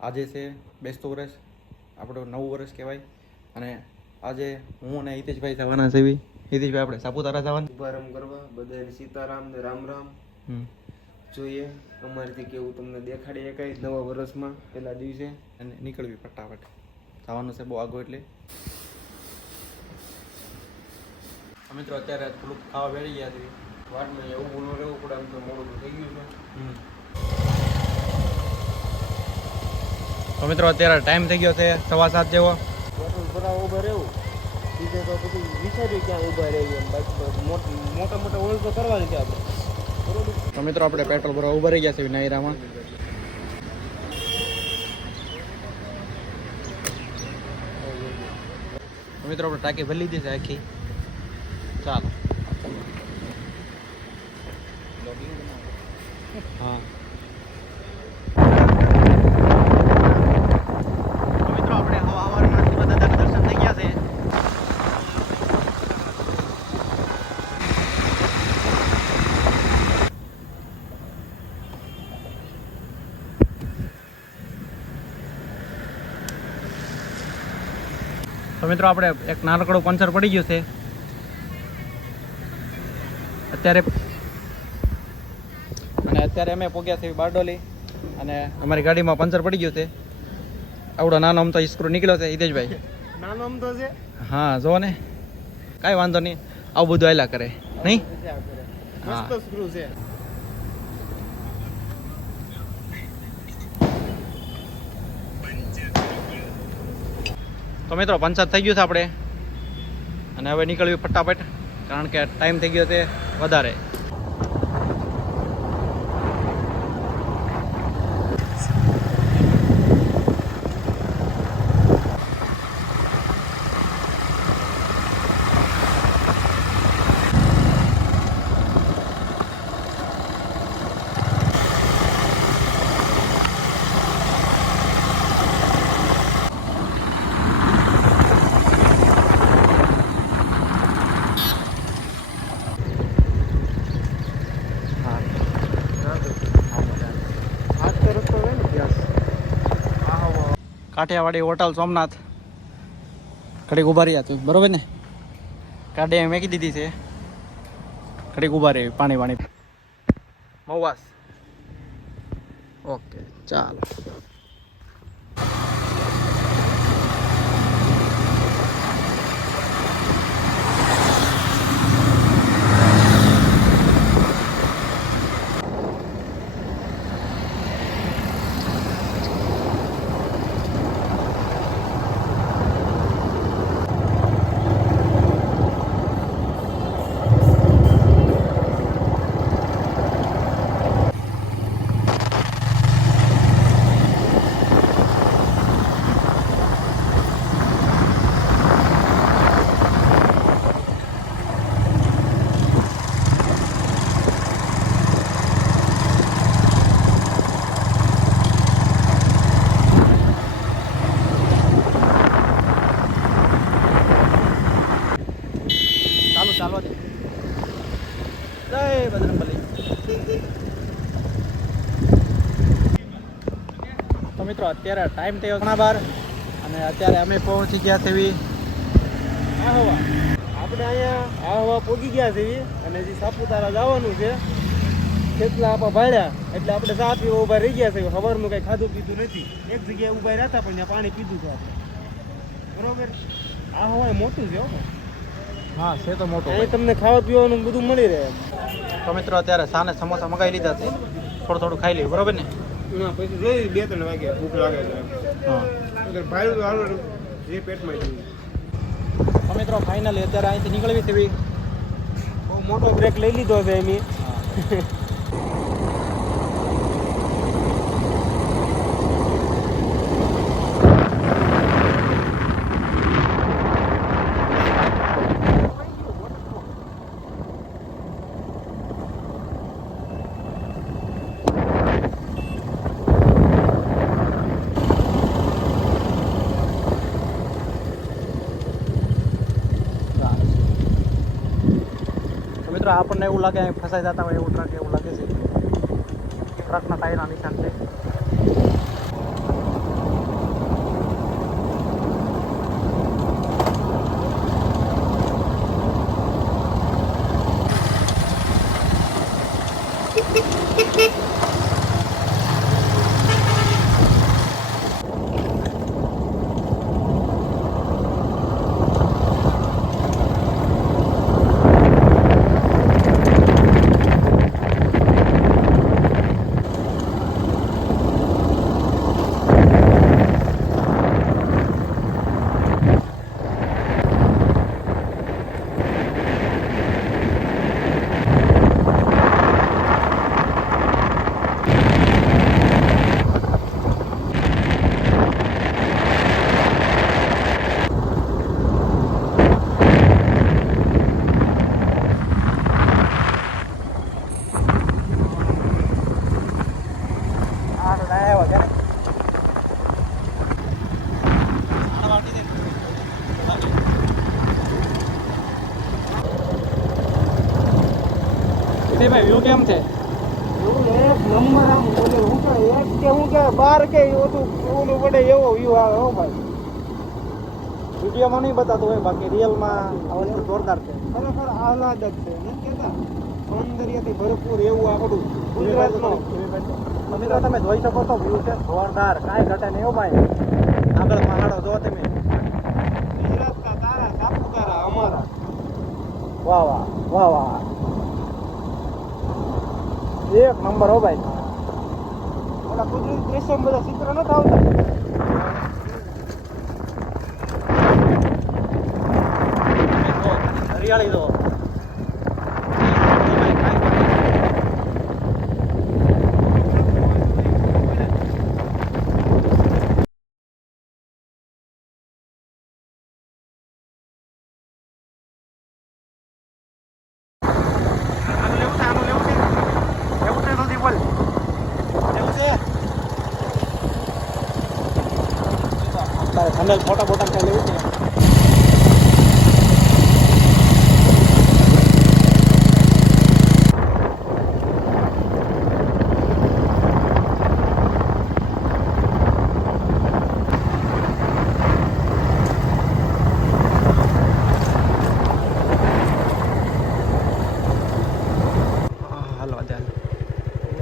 આજે છે બેસતું વર્ષ, આપણું નવું વર્ષ કહેવાય. અને આજે હું અને હિતેશભાઈ જવાના છે. હિતેશભાઈ આપણે સાપુતારા જવાના શુભારંભ કરવા બધાને સીતારામ ને રામ રામ. જોઈએ અમારેથી કેવું તમને દેખાડીએ કઈ નવા વર્ષમાં પહેલા દિવસે અને નીકળવી ફટાફટ. જવાનું છે બહુ આગળ એટલે. મિત્રો અત્યારે થોડુંક ખાવા બેસી ગયા છે. વાટમાં એવું બોલવું રહેવું પડે, આમ તો મોડું થઈ ગયું છે. તો મિત્રો અત્યારે ટાઈમ થઈ ગયો છે 7:15 જેવો. પેટ્રોલ ભરાવા ઊભા રહેવું, બીજે તો પછી વિચાર્યું ક્યાં ઊભા રહીએ. બાકી મોટા મોટા ઓળ તો કરવા નથી આપણે, બરોબર. તો મિત્રો આપણે પેટ્રોલ ભરવા ઊભા રહી ગયા છે નાયરામાં. તો મિત્રો આપણે ટાંકી ભરી લીધી છે આખી. ચાલો હા. તો મિત્રો આપણે હવારમાં શિવા દાદાના દર્શન થઈ ગયા છે. તો મિત્રો આપણે એક નાનકડું પંચર પડી ગયું છે અત્યારે. અને અત્યારે અમે પહોંચ્યા છીએ બારડોલી અને અમારી ગાડીમાં પંચર પડી ગયું છે. આવડો નાનો આમ તો સ્ક્રૂ નીકળ્યો છે હિતેશભાઈ. નાનો આમ તો છે. હા જો ને, કાંઈ વાંધો નહીં, આવું બધું આયલા કરે નહીં. હા મસ્ત સ્ક્રૂ છે. તો મિત્રો પંચર થઈ ગયું છે આપણે, અને હવે નીકળ્યું ફટાફટ, કારણ કે ટાઈમ થઈ ગયો છે વધારે. કાઠિયાવાડી હોટલ સોમનાથ. ઘડીક ઊભા રહ્યા તું, બરોબર ને? ગાડી મેકી દીધી છે, ઘડીક ઊભા રહી પાણી મવાસ. ઓકે ચાલો. ચાલવા દે. જય બજરંગબલી. તો મિત્રો અત્યારે ટાઈમ થયો 12:30 અને અત્યારે અમે પહોંચી ગયા છે આહવા. આપણે અહીંયા આહવા પહોંચી ગયા છે અને હજી સાપુતારા જવાનું છે. કેટલા આપણા ભાડ્યા એટલે આપણે ચા પીવા ઊભા રહી ગયા છે. સવારનું કંઈ ખાધું પીધું નથી. એક જગ્યાએ ઊભા રહ્યા હતા પણ ત્યાં પાણી પીધું હતું આપણે, બરોબર. આહવા મોટું છે. હા છે તો મોટું. અહીં તમને ખાવા પીવાનું બધું મળી રહે. તો મિત્રો અત્યારે સાને સમોસા મગાવી લીધા છે, થોડું ખાઈ લઈએ, બરોબર ને? ના પછી લઈ 2-3 વાગે ભૂખ લાગે છે. હા ભાઈ તો હાલો જે પેટમાં જોઈએ. તો મિત્રો ફાઇનલી અત્યારે અહીંથી નીકળવી છે. બહુ મોટો બ્રેક લઈ લીધો છે એમ. મિત્રો આપણને એવું લાગે અહીં ફસાઈ જતા હોય એવું ટ્રક એવું લાગે છે. ટ્રકના ટાયરના નિશાન છે. ભાઈ વ્યૂ કેમ છે? એક નંબર આમ બોલે હું કે એક કે હું કે 12 કે ઓલું ઓલું પડે એવો વ્યૂ આવે હો ભાઈ. વિડીયોમાં નહીં બતાતું હોય, બાકી રિયલમાં આ વસ્તુ જોરદાર છે. ખરેખર આહલાદક છે નથી કહેતા સૌંદર્યથી ભરપૂર એવું આપણું ગુજરાતનો તો મિત્રો તમે જોઈ શકો છો વ્યૂ છે જોરદાર, કાંઈ ઘટે નહીં હો ભાઈ. આગળ પહાડો જો તમે. ગુજરાતના તારા સાપુતારા અમારા. વાહ વાહ વાહ વાહ, એક નંબર હો ભાઈ. ઓલા કુદરતી દ્રશ્યમાં બધા ચિત્ર નથી આવતા. હરિયાળી જો. થંડલ ફોટા બોટા કઈ લેવું છે?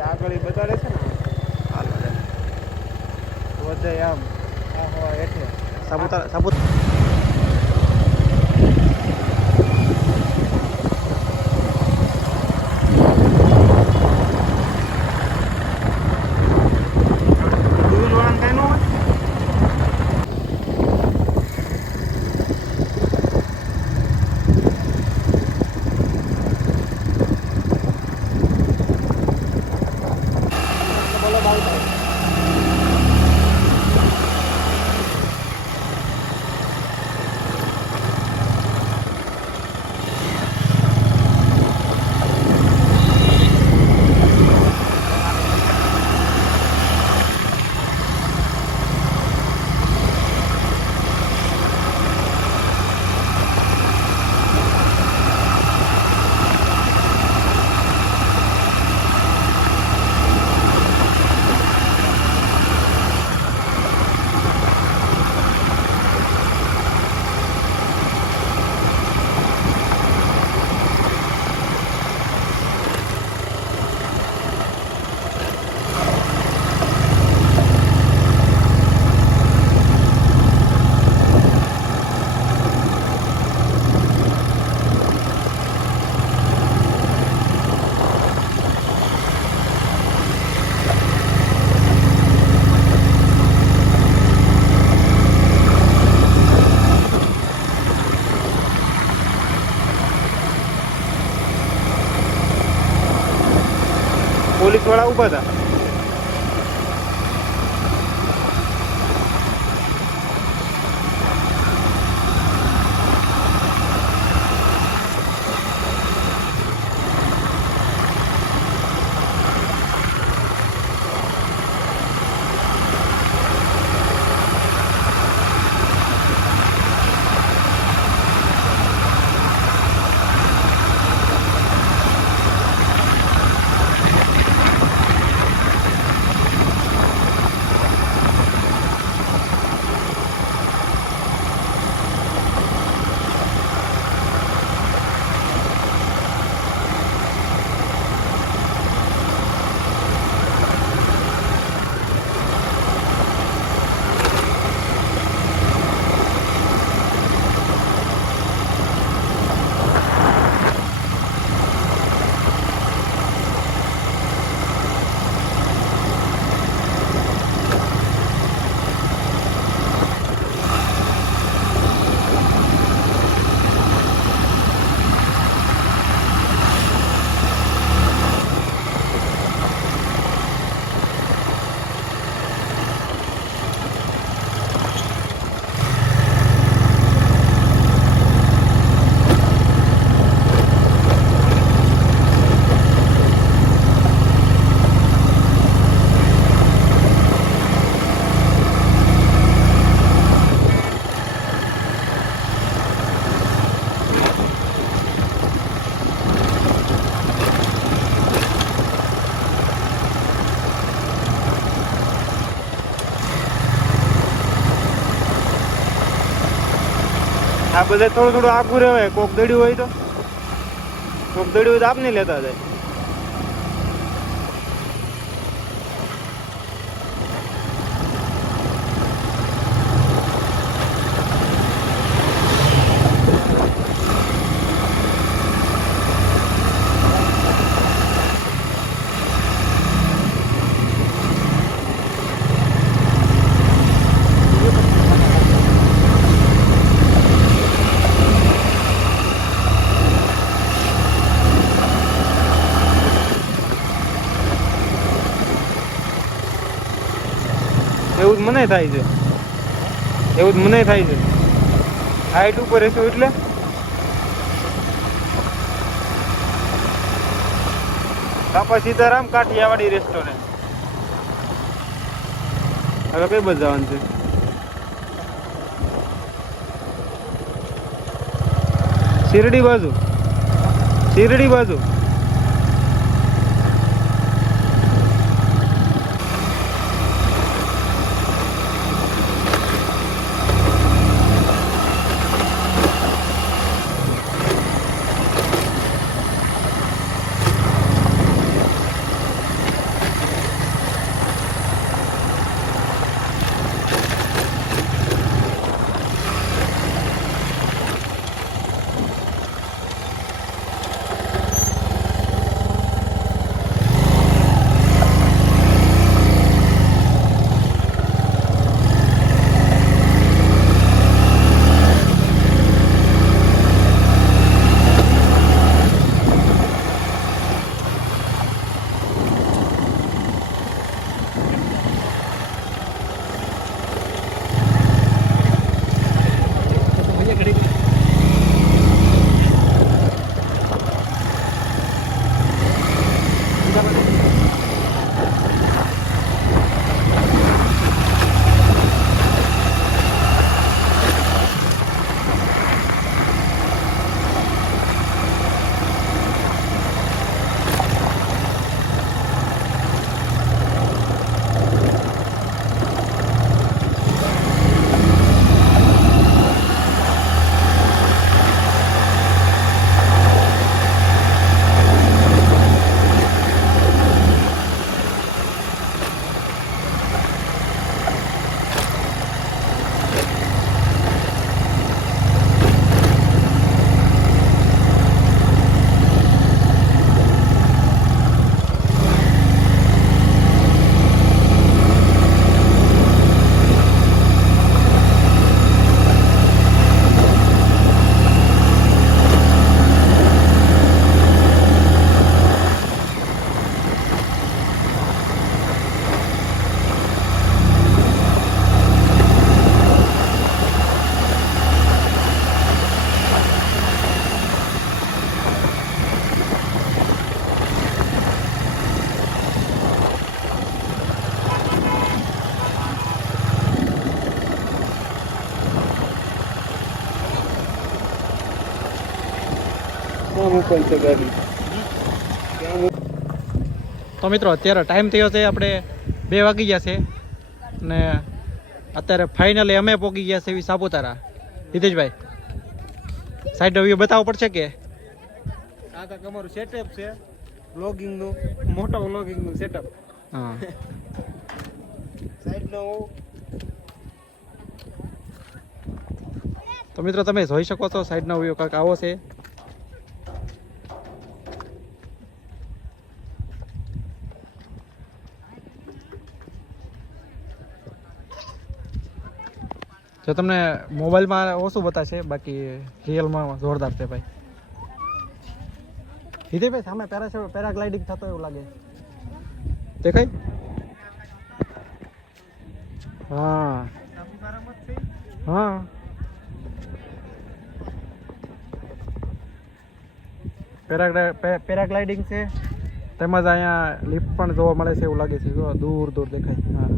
આગળ ઈ બતાડે છે ને વધે આમ આ હવા હેઠે સાપુતારા દૂધ વાળા કઈ ન હોય. પોલીસ વાળા ઉભા હતા. આ બધા થોડું થોડું આખું રહેવાય. કોક દડ્યું હોય તો આપને લેતા જાય. એવું જ મને થાય છે. હાઈટ ઉપર રહેશું એટલે કાપા સીતારામ કાઠિયાવાડી રેસ્ટોરન્ટ. હવે કઈ બાજુ જવાનું છે? શિરડી બાજુ. તો મિત્રો અત્યારે ટાઈમ થયો છે, આપણે 2 વાગી ગયા છે અને અત્યારે ફાઇનલી અમે પહોંચી ગયા છે સાપુતારા. હિતેશભાઈ સાઈડ વ્યૂ બતાવવો પડશે કે આ તો અમારું સેટઅપ છે વ્લોગિંગનું, મોટો વ્લોગિંગનું સેટઅપ. હા સાઈડનો તો મિત્રો તમે જોઈ શકો છો સાઈડનો વ્યૂ કાંઈક આવો છે. જો તમને મોબાઈલમાં ઓછું બતાશે, બાકી રિયલમાં જોરદાર છે ભાઈ. હિતેશભાઈ સામે પેરાગ્લાઇડિંગ થતો એવું લાગે દેખાય. હા હા પેરાગ્લાઇડિંગ છે, તેમજ અહીંયા લિફ્ટ પણ જોવા મળે છે એવું લાગે છે. જો દૂર દૂર દેખાય. હા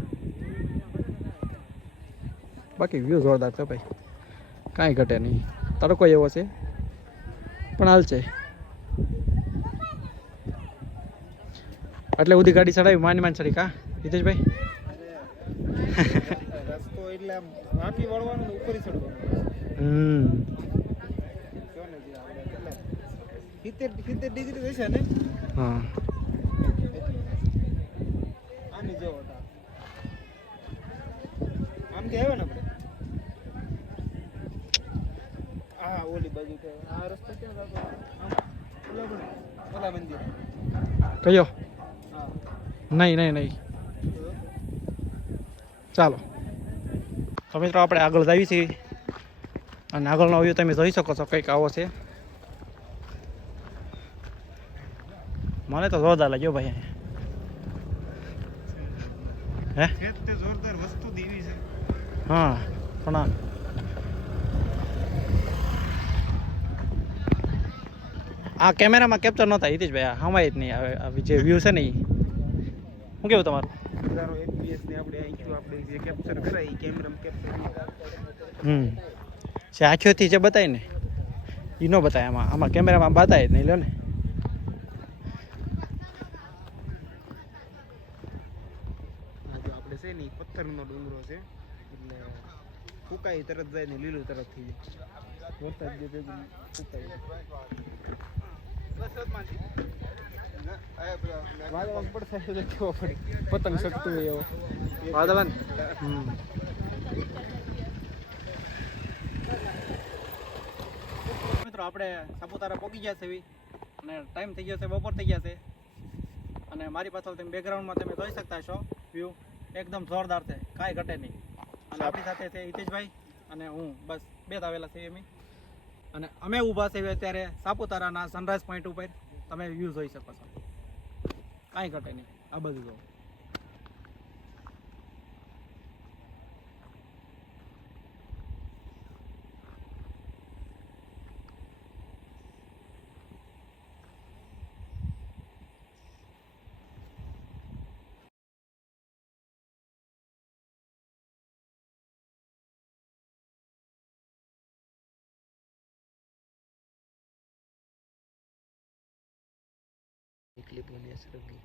બાકી વ્યૂ જોરદાર છે ભાઈ, કાંઈ ઘટે નહીં. તડકો એવો છે પણ હાલ છે. એટલે ઉધી ગાડી ચડાવી માન ચડી કા હિતેશભાઈ? રસ્તો એટલે આખી વળવાનું ઉપર ચડવાનું. જો ને જે આપણે કેટલા 70 ડિગ્રી રહેશે ને હા આની જેવો હતા આમથી આવ્યો ને આપણે હા ઓલી બાજુ કે આ રસ્તો ક્યાં જતો આમ ઓલા મંદિર કયો હા નહીં ચાલો તો મિત્રો આપણે આગળ જઈએ છીએ અને આગળનો વ્યૂ તમે જોઈ શકો છો કંઈક આવો છે મને તો જોરદાર લાગ્યો ભાઈ હે તે જોરદાર વસ્તુ દેવી છે હા પણ આ કેમેરામાં કેપ્ચર નહોતા હિતેશભાઈ આ હમાય જ નહીં આવે આ જે વ્યૂ છે ને એ શું કેવું તમારું 1000 FPS ને આપણે IQ આપણે જે કેપ્ચર કરાય એ કેમેરામાં કેપ્ચર જે આંખોથી જે બતાય ને એ ન બતાય આમાં કેમેરામાં બતાય જ નહીં લો ને જો આપણે છે ને પથ્થરનો ડુંગરો છે એટલે ફૂકાઈ તરત જાય ને લીલું તરત થઈ જાય વરસાદ જે ભેગું ફૂકાઈ વાદળા પડશે તો કેવો પડે પતંગ શકતું હોય એવો વાદળા મિત્રો આપણે સાપુતારા પહોંચી ગયા છે એવી અને ટાઈમ થઈ ગયો છે બપોર થઈ ગયા છે અને મારી પાછળ તમે બેકગ્રાઉન્ડમાં તમે જોઈ શકતા છો વ્યૂ એકદમ જોરદાર છે કાંઈ ઘટે નહીં અને આપણી સાથે છે હિતેશભાઈ અને હું બસ બે જ આવેલા છે એમ અને અમે ઊભા છે અત્યારે સાપુતારાના સનરાઈઝ પોઈન્ટ ઉપર તમે વ્યૂ જોઈ શકો છો કાંઈ ઘટે નહીં આ બધું જો ક્લિપ બની સરગી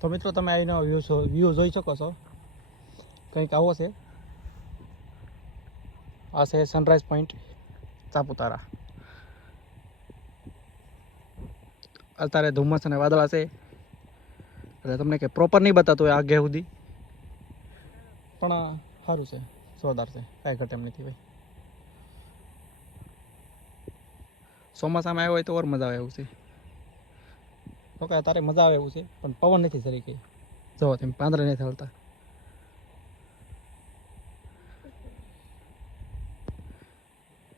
તો મિત્રો તમે અહીંનો વ્યૂ જોઈ શકો છો કંઈક આવો છે આ છે સનરાઈઝ પોઈન્ટ સાપુતારા અત્યારે ધુમ્મસ અને વાદળા છે એટલે તમને કે પ્રોપર નહીં બતાતું હોય આગે સુધી પણ સારું છે જોરદાર છે કાંઈ ઘટે એમ નથી ભાઈ ચોમાસામાં આવ્યો હોય તો ઓર મજા આવે એવું છે ઓકે તારે મજા આવે એવું છે પણ પવન નથી સરી કઈ જો તેમ પાંદડા નથી હાલતા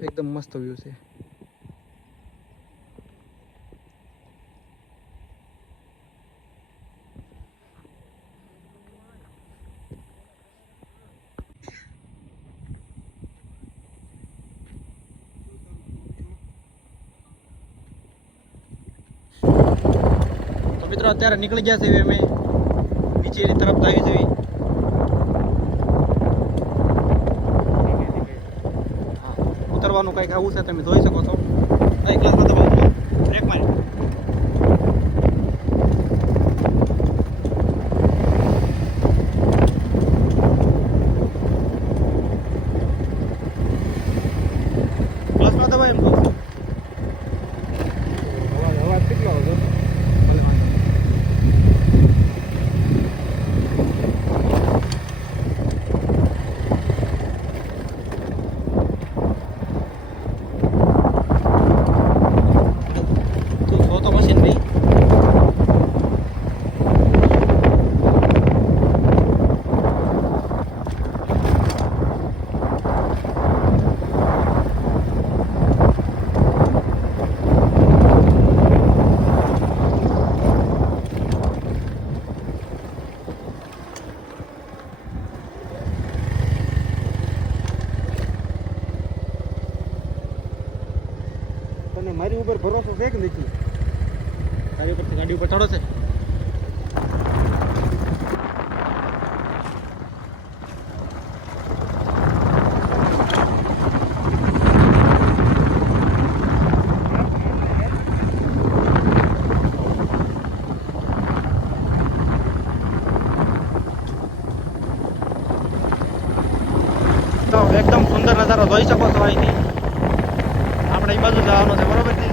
એકદમ મસ્ત વ્યૂ છે તો મિત્રો અત્યારે નીકળી ગયા છે અમે નીચેની તરફ આવી જવી ઉતરવાનું કંઈક આવું છે તમે જોઈ શકો છો એક ગ્લાસમાં દબાવો બ્રેક મારી ગ્લાસમાં દબાય એમ કહું છું અવાજ કેટલો હતો તને મારી ઉપર ભરોસો છે કે નથી ગાડી ઉપર ચડો છે. તો એકદમ સુંદર નજારો જોઈ શકો છો અહીંથી. આપણે એ બાજુ જવાનું છે, બરોબર છે.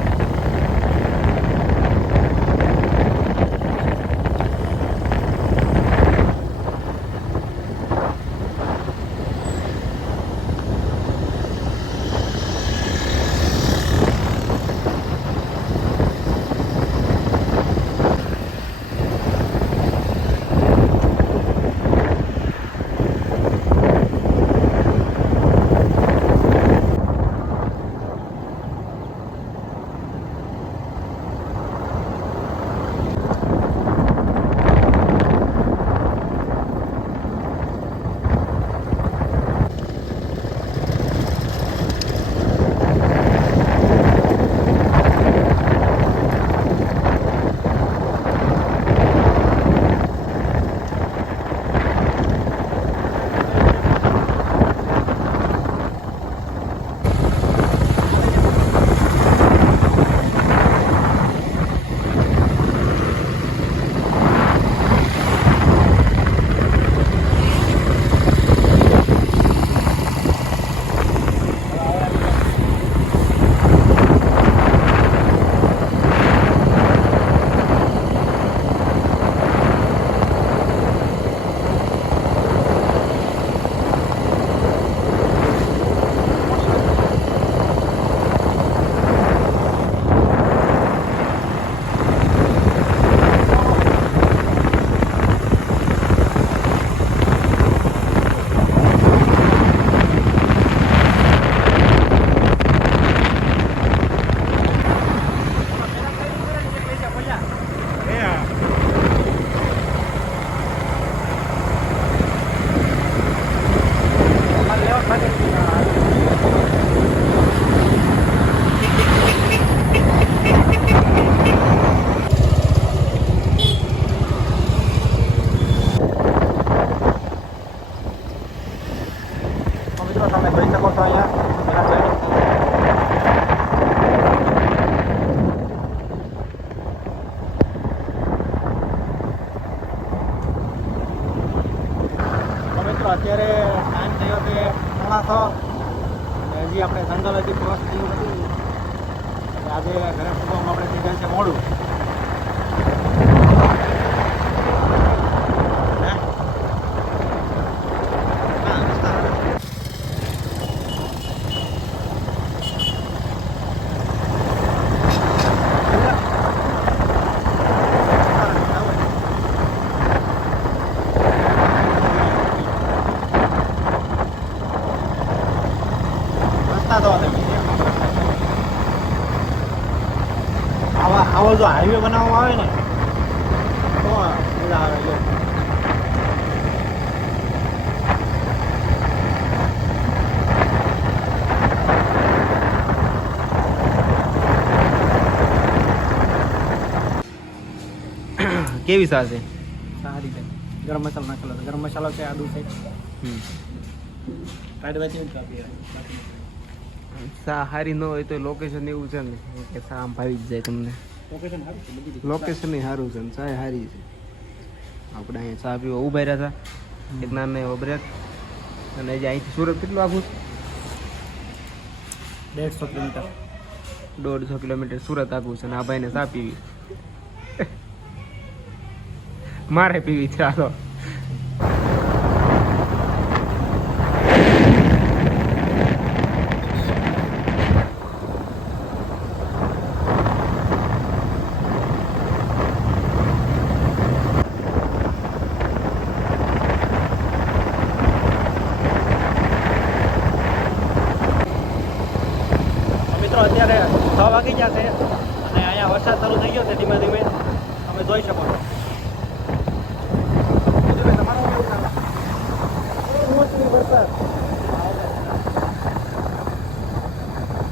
તમે જોઈ શકો છો અહીંયા મિત્રો અત્યારે ટાઈમ થયો છે 9:30. હજી આપણે જંગલ હજી ક્રોસ થયું નથી. આજે ઘરે પૂરવામાં આપણે થઈ જાય છે મોડું. આવો જો હાઈવે બનાવવામાં આવે ને તો મજા આવે જો. કેવી સા છે? સારી છે. ગરમ મસાલો નાખેલો છે. ગરમ મસાલો છે, આદુ છે. કાઢી વાંચી સા હારી ન હોય તો લોકેશન એવું છે ને કે સા આમ ભાવી જ જાય તમને. લોકેશન સારું છે, બધી લોકેશન સારું છે ને ચા સારી છે. આપણે અહીંયા ચા પીવા ઉભા રહ્યા હતા એક નાના એવો બ્રેક. અને જે અહીંથી સુરત કેટલું આખું? 150 કિલોમીટર. 150 કિલોમીટર સુરત આખું છે. અને આ ભાઈને ચા પીવી મારે પીવી છે. હાલો અત્યારે 6 વાગી ગયા છે અને અહીંયા વરસાદ ચાલુ થઈ ગયો છે ધીમે ધીમે. તમે જોઈ શકો છો.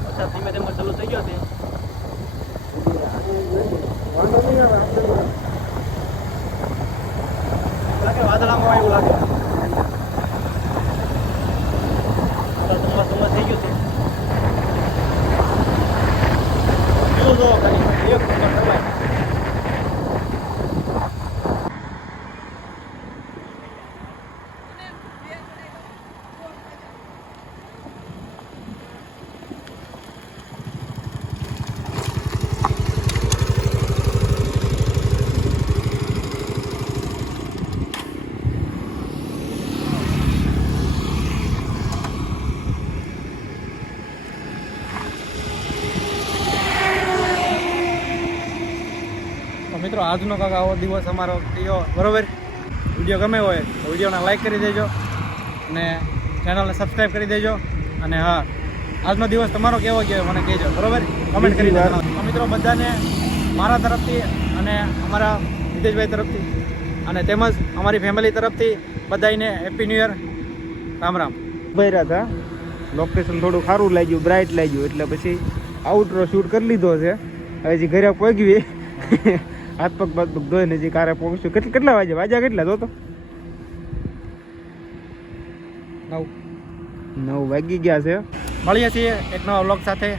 વરસાદ ધીમે ધીમે ચાલુ થઈ ગયો છે. વાંધો નહીં આવે. વાદળામાં એવું લાગે ધુમ્મસ થઈ ગયું છે જો ખાલી એક નંબર કરવાય. તો મિત્રો આજનો કાંક આવો દિવસ અમારો થયો બરોબર. વિડીયો ગમે હોય તો વિડીયોને લાઈક કરી દેજો અને ચેનલને સબસ્ક્રાઈબ કરી દેજો. અને હા, આજનો દિવસ તમારો કેવો ગયો મને કહેજો બરોબર, કમેન્ટ કરી દેજો. તો મિત્રો બધાને મારા તરફથી અને અમારા નિતેશભાઈ તરફથી અને તેમજ અમારી ફેમિલી તરફથી બધાને happy new year. Ram Ram. ભર્યા હતા, લોકેશન થોડું સારું લાગ્યું, બ્રાઇટ લાગ્યું એટલે પછી આઉટરો શૂટ કરી લીધો છે. હવે જે ઘરે પહોંચવી હાથ પગ બાદ પગ ધોઈને જે કારે પહોંચશું. કેટલા વાગ્યા કેટલા જો તો 9 9 વાગી ગયા છે. મળીએ છીએ એક નવા વ્લોગ સાથે.